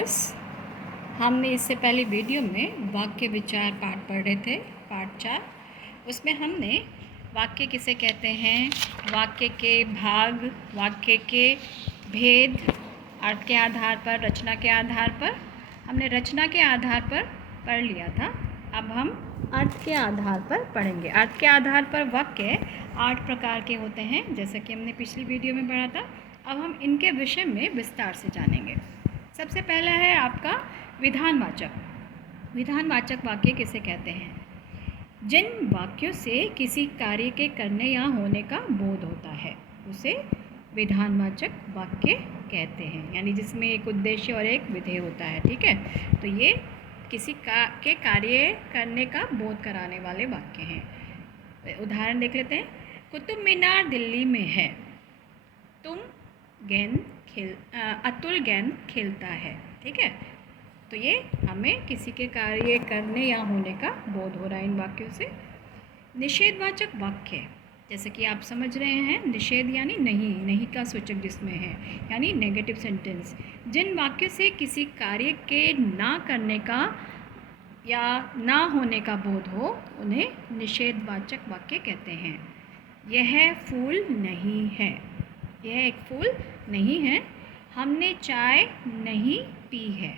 Girls, हमने इससे पहले वीडियो में वाक्य विचार पाठ पढ़ रहे थे, पाठ 4। उसमें हमने वाक्य किसे कहते हैं, वाक्य के भाग, वाक्य के भेद, अर्थ के आधार पर, रचना के आधार पर, हमने रचना के आधार पर पढ़ लिया था। अब हम अर्थ के आधार पर पढ़ेंगे। अर्थ के आधार पर वाक्य 8 प्रकार के होते हैं, जैसा कि हमने पिछली वीडियो में पढ़ा था। अब हम इनके विषय में विस्तार से जानेंगे। सबसे पहला है आपका विधानवाचक। विधानवाचक वाक्य किसे कहते हैं? जिन वाक्यों से किसी कार्य के करने या होने का बोध होता है उसे विधानवाचक वाक्य कहते हैं, यानी जिसमें एक उद्देश्य और एक विधेय होता है। ठीक है, तो ये किसी के कार्य करने का बोध कराने वाले वाक्य हैं। उदाहरण देख लेते हैं। कुतुब मीनार दिल्ली में है। अतुल गेंद खेलता है। ठीक है, तो ये हमें किसी के कार्य करने या होने का बोध हो रहा है इन वाक्यों से। निषेधवाचक वाक्य, जैसे कि आप समझ रहे हैं, निषेध यानी नहीं, नहीं का सूचक जिसमें है, यानी नेगेटिव सेंटेंस। जिन वाक्यों से किसी कार्य के ना करने का या ना होने का बोध हो उन्हें निषेधवाचक वाक्य कहते हैं। यह फूल नहीं है, यह एक फूल नहीं है। हमने चाय नहीं पी है।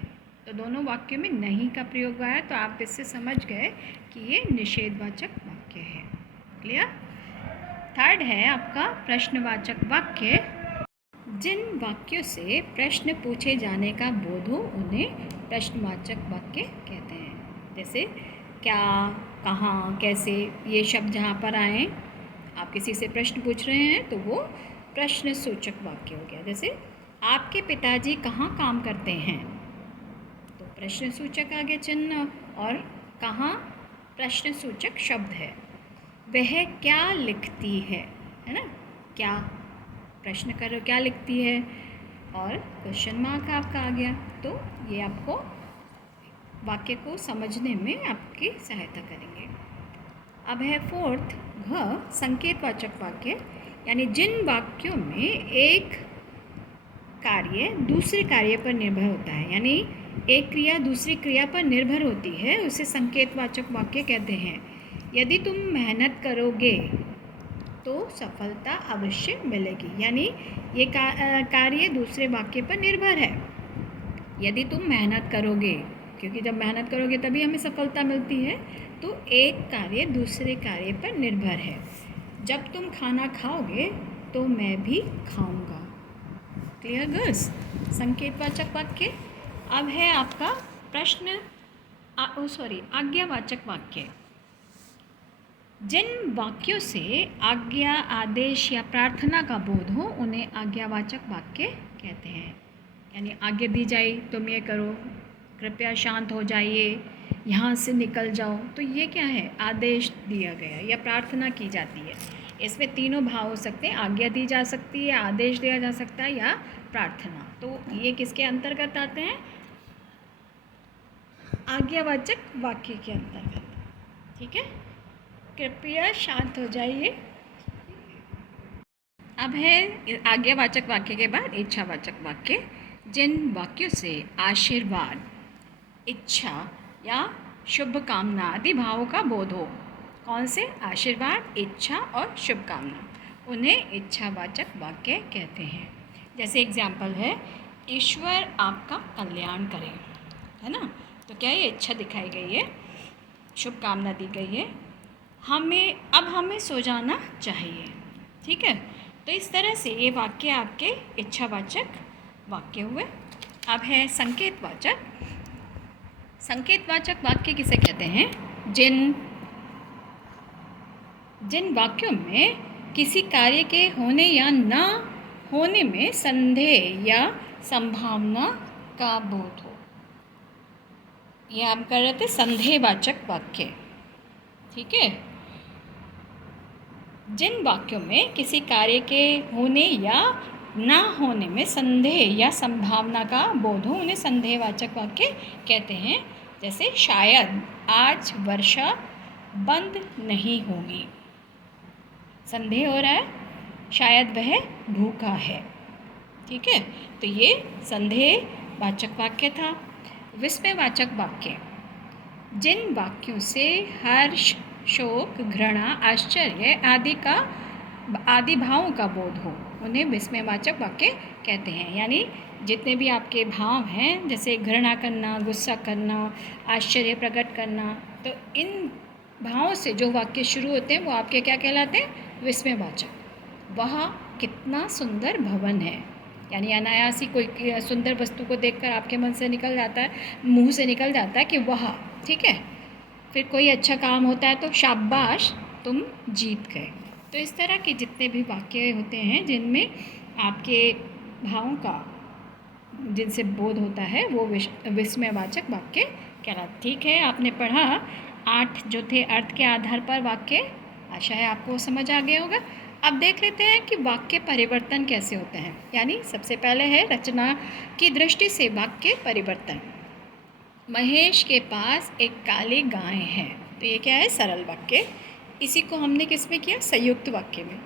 तो दोनों वाक्यों में नहीं का प्रयोग हुआ है, तो आप इससे समझ गए कि ये निषेधवाचक वाक्य है। क्लियर? थर्ड है आपका प्रश्नवाचक वाक्य। जिन वाक्यों से प्रश्न पूछे जाने का बोध हो उन्हें प्रश्नवाचक वाक्य कहते हैं। जैसे क्या, कहाँ, कैसे, ये शब्द जहाँ पर आए, आप किसी से प्रश्न पूछ रहे हैं तो वो प्रश्न सूचक वाक्य हो गया। जैसे आपके पिताजी कहाँ काम करते हैं, तो प्रश्न सूचक आगे चिन्ह, और कहाँ प्रश्न सूचक शब्द है। वह क्या लिखती है ना, क्या प्रश्न करो क्या लिखती है, और क्वेश्चन मार्क आपका आ गया। तो ये आपको वाक्य को समझने में आपकी सहायता करेंगे। अब है फोर्थ घ संकेतवाचक वाक्य, यानी जिन वाक्यों में एक कार्य दूसरे कार्य पर निर्भर होता है, यानी एक क्रिया दूसरी क्रिया पर निर्भर होती है, उसे संकेतवाचक वाक्य कहते हैं। यदि तुम मेहनत करोगे तो सफलता अवश्य मिलेगी, यानी ये कार्य दूसरे वाक्य पर निर्भर है। यदि तुम मेहनत करोगे, क्योंकि जब मेहनत करोगे तभी हमें सफलता मिलती है, तो एक कार्य दूसरे कार्य पर निर्भर है। जब तुम खाना खाओगे तो मैं भी खाऊंगा। Clear girls? संकेतवाचक वाक्य। अब है आपका आज्ञावाचक वाक्य। जिन वाक्यों से आज्ञा, आदेश या प्रार्थना का बोध हो उन्हें आज्ञावाचक वाक्य कहते हैं। यानी आज्ञा दी जाए तुम ये करो, कृपया शांत हो जाइए, यहाँ से निकल जाओ, तो ये क्या है? आदेश दिया गया या प्रार्थना की जाती है। इसमें तीनों भाव हो सकते हैं, आज्ञा दी जा सकती है, आदेश दिया जा सकता है, या प्रार्थना। तो ये किसके अंतर्गत आते हैं? आज्ञावाचक वाक्य के अंतर्गत। ठीक है, कृपया शांत हो जाइए। अब है आज्ञावाचक वाक्य के बाद इच्छावाचक वाक्य। जिन वाक्यों से आशीर्वाद, इच्छा या शुभकामना आदि भावों का बोध हो। कौन से? आशीर्वाद, इच्छा और शुभकामना, उन्हें इच्छावाचक वाक्य कहते हैं। जैसे एग्जाम्पल है, ईश्वर आपका कल्याण करे, है ना, तो क्या ये इच्छा दिखाई गई है, शुभकामना दी गई है। हमें सो जाना चाहिए। ठीक है, तो इस तरह से ये वाक्य आपके इच्छावाचक वाक्य हुए। अब है संकेतवाचक। संकेतवाचक वाक्य किसे कहते हैं? जिन वाक्यों में किसी कार्य के होने या ना होने में संदेह या संभावना का बोध हो। ये हम कर रहे थे संदेहवाचक वाक्य। ठीक है, जिन वाक्यों में किसी कार्य के होने या ना होने में संदेह या संभावना का बोध हो उन्हें संदेहवाचक वाक्य कहते हैं। जैसे शायद आज वर्षा बंद नहीं होगी, संदेह हो रहा है, शायद वह भूखा है। ठीक है, तो ये संदेह वाचक वाक्य था। विस्मयवाचक वाक्य, जिन वाक्यों से हर्ष, शोक, घृणा, आश्चर्य आदि भावों का बोध हो उन्हें विस्मयवाचक वाक्य कहते हैं। यानी जितने भी आपके भाव हैं, जैसे घृणा करना, गुस्सा करना, आश्चर्य प्रकट करना, तो इन भावों से जो वाक्य शुरू होते हैं वो आपके क्या कहलाते हैं? विस्मयवाचक। वह कितना सुंदर भवन है, यानी अनायास ही कोई सुंदर वस्तु को देखकर आपके मन से निकल जाता है, मुंह से निकल जाता है कि वह, ठीक है। फिर कोई अच्छा काम होता है तो शाबाश तुम जीत गए। तो इस तरह के जितने भी वाक्य होते हैं जिनमें आपके भावों का जिनसे बोध होता है वो विस्मयवाचक वाक्य कहलाते। ठीक है, आपने पढ़ा 8 जो थे अर्थ के आधार पर वाक्य, आशा है आपको समझ आ गया होगा। अब देख लेते हैं कि वाक्य परिवर्तन कैसे होते हैं। यानी सबसे पहले है रचना की दृष्टि से वाक्य परिवर्तन। महेश के पास एक काली गाय है, तो ये क्या है? सरल वाक्य। इसी को हमने किस में किया? संयुक्त वाक्य में।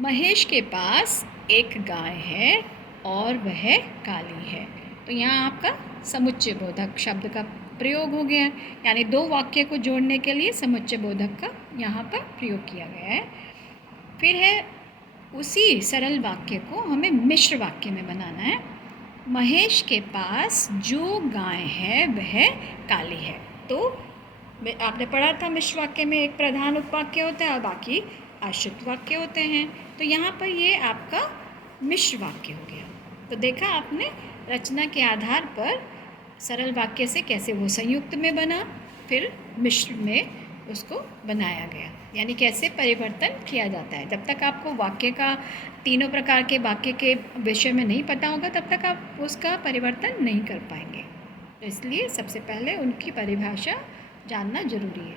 महेश के पास एक गाय है और वह काली है, तो यहाँ आपका समुच्चय बोधक शब्द का प्रयोग हो गया है। यानी दो वाक्य को जोड़ने के लिए समुच्चय बोधक का यहाँ पर प्रयोग किया गया है। फिर है उसी सरल वाक्य को हमें मिश्र वाक्य में बनाना है। महेश के पास जो गाय है वह काली है। तो आपने पढ़ा था मिश्र वाक्य में एक प्रधान उपवाक्य होता है और बाकी आश्रित वाक्य होते हैं। तो यहाँ पर ये आपका मिश्र वाक्य हो गया। तो देखा आपने रचना के आधार पर सरल वाक्य से कैसे वो संयुक्त में बना, फिर मिश्र में उसको बनाया गया, यानी कैसे परिवर्तन किया जाता है। जब तक आपको वाक्य का तीनों प्रकार के वाक्य के विषय में नहीं पता होगा तब तक आप उसका परिवर्तन नहीं कर पाएंगे। तो इसलिए सबसे पहले उनकी परिभाषा जानना जरूरी है।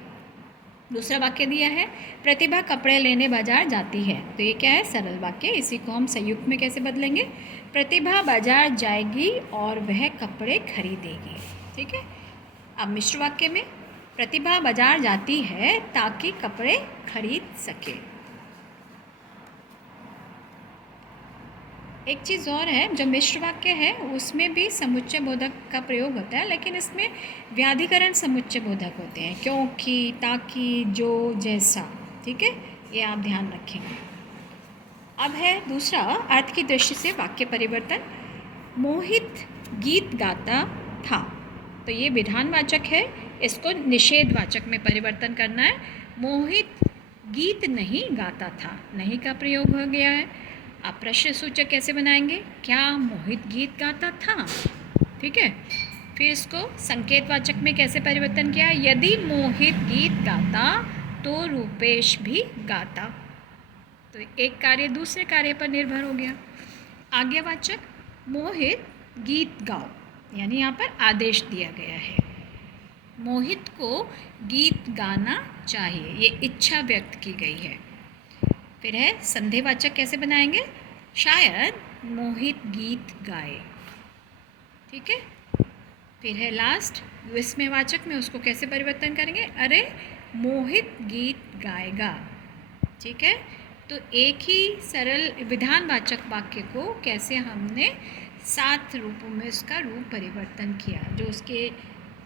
दूसरा वाक्य दिया है, प्रतिभा कपड़े लेने बाजार जाती है, तो ये क्या है? सरल वाक्य। इसी को हम संयुक्त में कैसे बदलेंगे? प्रतिभा बाजार जाएगी और वह कपड़े खरीदेगी। ठीक है। अब मिश्र वाक्य में प्रतिभा बाजार जाती है ताकि कपड़े खरीद सके। एक चीज़ और है, जो मिश्र वाक्य है उसमें भी समुच्चय बोधक का प्रयोग होता है, लेकिन इसमें व्याधिकरण समुच्चय बोधक होते हैं, क्योंकि, ताकि, जो, जैसा। ठीक है, ये आप ध्यान रखेंगे। अब है दूसरा अर्थ की दृष्टि से वाक्य परिवर्तन। मोहित गीत गाता था, तो ये विधानवाचक है, इसको निषेधवाचक में परिवर्तन करना है। मोहित गीत नहीं गाता था, नहीं का प्रयोग हो गया है। आप प्रश्न सूचक कैसे बनाएंगे? क्या मोहित गीत गाता था? ठीक है। फिर इसको संकेतवाचक में कैसे परिवर्तन किया? यदि मोहित गीत गाता तो रूपेश भी गाता। तो एक कार्य दूसरे कार्य पर निर्भर हो गया। आज्ञावाचक, मोहित गीत गाओ, यानी यहाँ पर आदेश दिया गया है। मोहित को गीत गाना चाहिए, ये इच्छा व्यक्त की गई है। फिर है संदेहवाचक, कैसे बनाएंगे? शायद मोहित गीत गाए। ठीक है। फिर है लास्ट विस्मयवाचक में, उसको कैसे परिवर्तन करेंगे? अरे मोहित गीत गाएगा। ठीक है। तो एक ही सरल विधानवाचक वाक्य को कैसे हमने 7 रूपों में उसका रूप परिवर्तन किया, जो उसके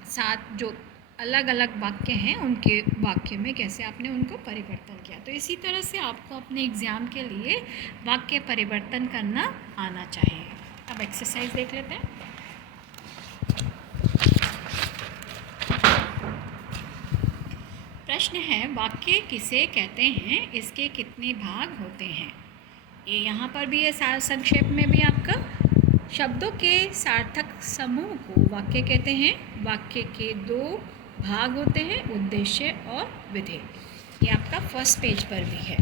7 जो अलग अलग वाक्य हैं उनके वाक्य में कैसे आपने उनको परिवर्तन किया। तो इसी तरह से आपको अपने एग्ज़ाम के लिए वाक्य परिवर्तन करना आना चाहिए। अब एक्सरसाइज देख लेते हैं। प्रश्न है, वाक्य किसे कहते हैं, इसके कितने भाग होते हैं? ये यहाँ पर भी है, सार संक्षेप में भी आपका शब्दों के सार्थक समूह को वाक्य कहते हैं। वाक्य के 2 भाग होते हैं, उद्देश्य और विधेय। ये आपका फर्स्ट पेज पर भी है।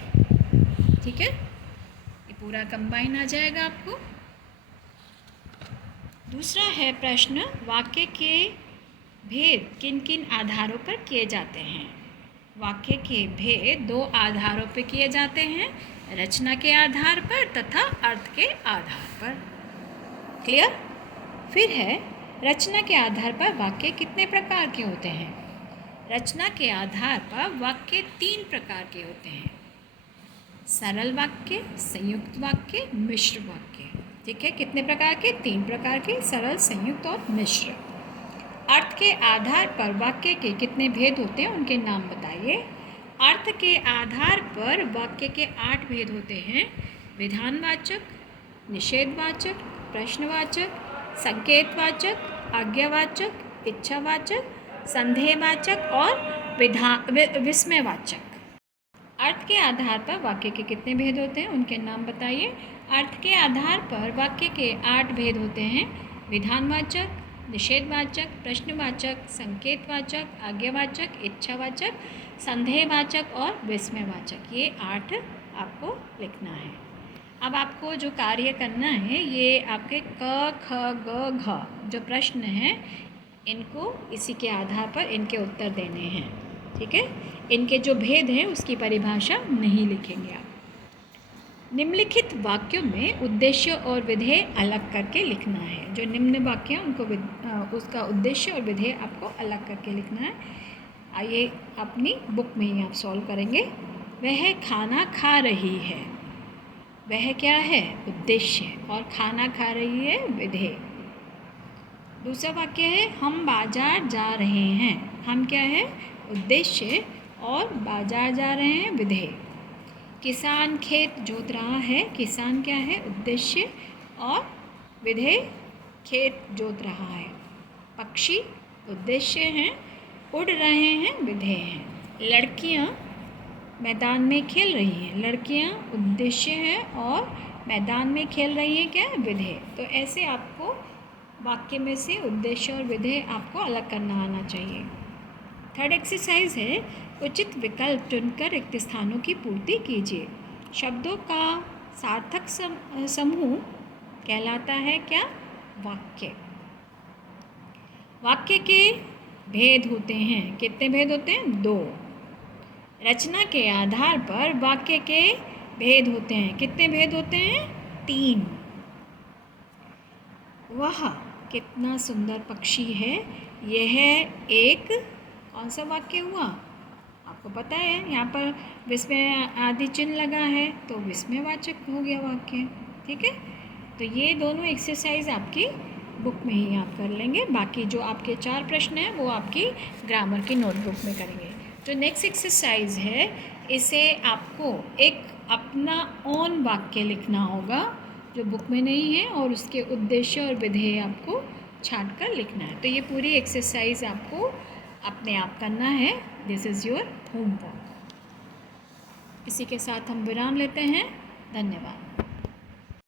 ठीक है, ये पूरा कंबाइन आ जाएगा आपको। दूसरा है प्रश्न, वाक्य के भेद किन किन आधारों पर किए जाते हैं? वाक्य के भेद 2 आधारों पर किए जाते हैं, रचना के आधार पर तथा अर्थ के आधार पर। क्लियर? फिर है रचना के आधार पर वाक्य कितने प्रकार के होते हैं? रचना के आधार पर वाक्य 3 प्रकार के होते हैं, सरल वाक्य, संयुक्त वाक्य, मिश्र वाक्य। ठीक है, कितने प्रकार के? 3 प्रकार के, सरल, संयुक्त और मिश्र। अर्थ के आधार पर वाक्य के कितने भेद होते हैं, उनके नाम बताइए। अर्थ के आधार पर वाक्य के 8 भेद होते हैं। विधानवाचक, निषेधवाचक, प्रश्नवाचक, संकेतवाचक, आज्ञावाचक, इच्छावाचक, संदेहवाचक और विस्मयवाचक। अर्थ के आधार पर वाक्य के कितने भेद होते हैं, उनके नाम बताइए। अर्थ के आधार पर वाक्य के 8 भेद होते हैं। विधानवाचक, निषेधवाचक, प्रश्नवाचक, संकेतवाचक, आज्ञावाचक, इच्छावाचक, संदेहवाचक और विस्मयवाचक। ये 8 आपको लिखना है। अब आपको जो कार्य करना है, ये आपके क, ख, ग, घ जो प्रश्न हैं, इनको इसी के आधार पर इनके उत्तर देने हैं। ठीक है, इनके जो भेद हैं उसकी परिभाषा नहीं लिखेंगे आप। निम्नलिखित वाक्यों में उद्देश्य और विधेय अलग करके लिखना है। जो निम्न वाक्य हैं उनको उसका उद्देश्य और विधेय आपको अलग करके लिखना है। आइए अपनी बुक में ही आप सॉल्व करेंगे। वह खाना खा रही है, वह क्या है? उद्देश्य, और खाना खा रही है विधेय। दूसरा वाक्य है हम बाजार जा रहे हैं, हम क्या है? उद्देश्य, और बाजार जा रहे हैं विधेय। किसान खेत जोत रहा है, किसान क्या है? उद्देश्य, और विधेय खेत जोत रहा है। पक्षी उद्देश्य हैं, उड़ रहे हैं विधेय हैं। लड़कियां मैदान में खेल रही हैं, लड़कियां उद्देश्य है, और मैदान में खेल रही हैं क्या? विधेय। तो ऐसे आपको वाक्य में से उद्देश्य और विधेय आपको अलग करना आना चाहिए। थर्ड एक्सरसाइज है उचित विकल्प चुनकर रिक्त स्थानों की पूर्ति कीजिए। शब्दों का सार्थक समूह कहलाता है क्या? वाक्य। वाक्य के भेद होते हैं, कितने भेद होते हैं? 2। रचना के आधार पर वाक्य के भेद होते हैं, कितने भेद होते हैं? 3। वह कितना सुंदर पक्षी है, यह एक कौन सा वाक्य हुआ? आपको पता है, यहाँ पर विस्मय आदि चिन्ह लगा है तो विस्मयवाचक हो गया वाक्य। ठीक है, तो ये दोनों एक्सरसाइज आपकी बुक में ही आप कर लेंगे। बाकी जो आपके 4 प्रश्न हैं वो आपकी ग्रामर की नोटबुक में करेंगे। जो नेक्स्ट एक्सरसाइज है, इसे आपको एक अपना ओन वाक्य लिखना होगा जो बुक में नहीं है, और उसके उद्देश्य और विधेय आपको छांट कर लिखना है। तो ये पूरी एक्सरसाइज आपको अपने आप करना है। This is your homework. इसी के साथ हम विराम लेते हैं। धन्यवाद।